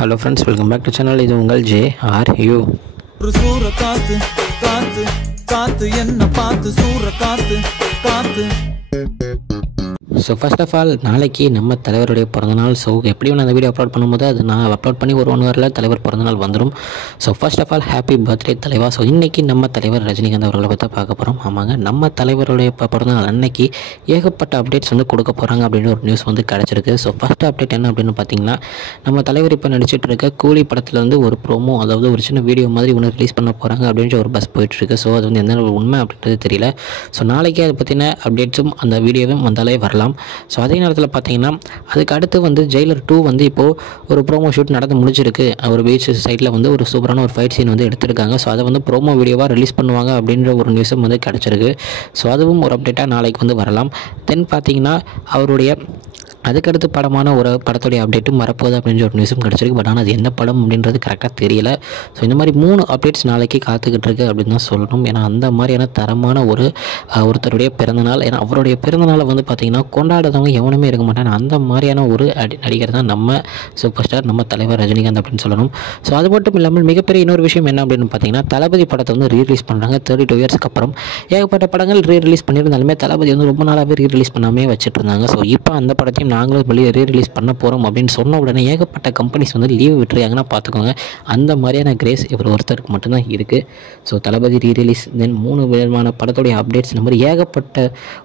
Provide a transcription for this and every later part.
Hello friends, welcome back to channel. இது உங்கள் JRU. ஒரு சூற காத்து காத்து காத்து என்ன பார்த்து சூற காத்து காத்து. ஸோ ஃபர்ஸ்ட் ஆஃப் ஆல் நாளைக்கு நம்ம தலைவருடைய பிறந்தநாள். ஸோ எப்படியும் நான் அந்த வீடியோ அப்லோட் பண்ணும்போது அது நான் அப்லோட் பண்ணி ஒரு 1 ஹவரில் தலைவர் பிறந்தநாள் வந்துடும். So first of all happy birthday தலைவா. ஸோ இன்றைக்கி நம்ம தலைவர் ரஜினிகாந்த் அவர்களை பற்றி பார்க்க போகிறோம். ஆமாங்க, நம்ம தலைவருடைய பிறந்தநாள் அன்னைக்கு ஏகப்பட்ட அப்டேட்ஸ் வந்து கொடுக்க போகிறாங்க அப்படின்னு ஒரு நியூஸ் வந்து கிடச்சிருக்கு. ஸோ ஃபர்ஸ்ட் அப்டேட் என்ன அப்படின்னு பார்த்தீங்கன்னா, நம்ம தலைவர் இப்போ நடிச்சிட்டு இருக்க கூலி படத்துலேருந்து ஒரு ப்ரோமோ, அதாவது ஒரு சின்ன வீடியோ மாதிரி ஒன்று ரிலீஸ் பண்ண போகிறாங்க அப்படின்ற ஒரு பஸ் போயிட்டுருக்கு. ஸோ அது வந்து எந்த உண்மை அப்படின்றது தெரியல. ஸோ நாளைக்கே அதை பற்றின அப்டேட்ஸும் அந்த வீடியோவும் வந்தாலே வரலாம். ஸோ அதே நேரத்தில் பார்த்தீங்கன்னா, அதுக்கு அடுத்து வந்து ஜெயிலர் 2 வந்து இப்போது ஒரு ப்ரோமோ ஷூட் நடந்து முடிச்சிருக்கு. ஒரு பீச் சைட்டில் வந்து ஒரு சூப்பரான ஒரு ஃபைட் சீன் வந்து எடுத்திருக்காங்க. ஸோ அதை வந்து ப்ரோமோ வீடியோவாக ரிலீஸ் பண்ணுவாங்க அப்படின்ற ஒரு நியூஸும் வந்து கிடச்சிருக்கு. ஸோ அதுவும் ஒரு அப்டேட்டாக நாளைக்கு வந்து வரலாம். தென் பார்த்தீங்கன்னா, அவருடைய அதுக்கடுத்து படமான ஒரு படத்துடைய அப்டேட்டும் வரப்போகுது அப்படின்ற ஒரு நியூஸும் கிடச்சிருக்கு. பட் ஆனால் அது என்ன படம் அப்படின்றது கரெக்டாக தெரியல. ஸோ இந்த மாதிரி 3 அப்டேட்ஸ் நாளைக்கு காத்துக்கிட்டு இருக்கு அப்படின்னு தான் சொல்லணும். ஏன்னா அந்த மாதிரியான தரமான ஒருத்தருடைய பிறந்தநாள். ஏன்னா அவருடைய பிறந்தநாளை வந்து பார்த்திங்கன்னா கொண்டாடுறவங்க எவனுமே இருக்க மாட்டாங்க. அந்த மாதிரியான ஒரு நடிகர் தான் நம்ம சூப்பர் ஸ்டார், நம்ம தலைவர் ரஜினிகாந்த் அப்படின்னு சொல்லணும். ஸோ அது மட்டும் இல்லாமல் மிகப்பெரிய இன்னொரு விஷயம் என்ன அப்படின்னு பார்த்தீங்கன்னா, தளபதி படத்தை வந்து ரீரிலீஸ் பண்ணுறாங்க. 32 இயர்ஸ்க்கு அப்புறம் ஏகப்பட்ட படங்கள் ரீரிலீஸ் பண்ணியிருந்தாலுமே தளபதி வந்து ரொம்ப நாளாகவே ரீரிலீஸ் பண்ணாமே வச்சுட்டு இருந்தாங்க. ஸோ இப்போ அந்த படத்தையும் நாங்களும் வெளியே ரீரிலீஸ் பண்ண போகிறோம் அப்படின்னு சொன்ன உடனே ஏகப்பட்ட கம்பெனிஸ் வந்து லீவ் விட்டுருக்காங்கன்னா பார்த்துக்கோங்க. அந்த மாதிரியான கிரேஸ் இவர் ஒருத்தருக்கு மட்டும்தான் இருக்குது. ஸோ தளபதி ரீரிலீஸ், தென் 3 விதமான படத்துடைய அப்டேட்ஸ், இந்த மாதிரி ஏகப்பட்ட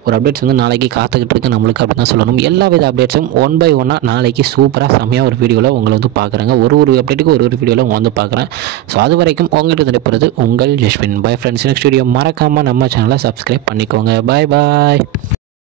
ஒரு அப்டேட்ஸ் வந்து நாளைக்கு காத்துக்கிட்டு இருக்கு நம்மளுக்கு அப்படின்னு தான் சொல்லணும். எல்லா வித அப்டேட்ஸும் 1 by 1 நாளைக்கு சூப்பராக செம்மையாக ஒரு வீடியோவில் உங்களை வந்து பார்க்குறாங்க. ஒரு அப்டேட்டுக்கு ஒரு வீடியோவில் வந்து பார்க்குறேன். ஸோ அது வரைக்கும் உங்கள்கிட்ட தடைப்படுறது உங்கள் Jaswin. Bye friends. Next video மறக்காமல் நம்ம சேனலை சப்ஸ்கிரைப் பண்ணிக்கோங்க. பாய் பாய்.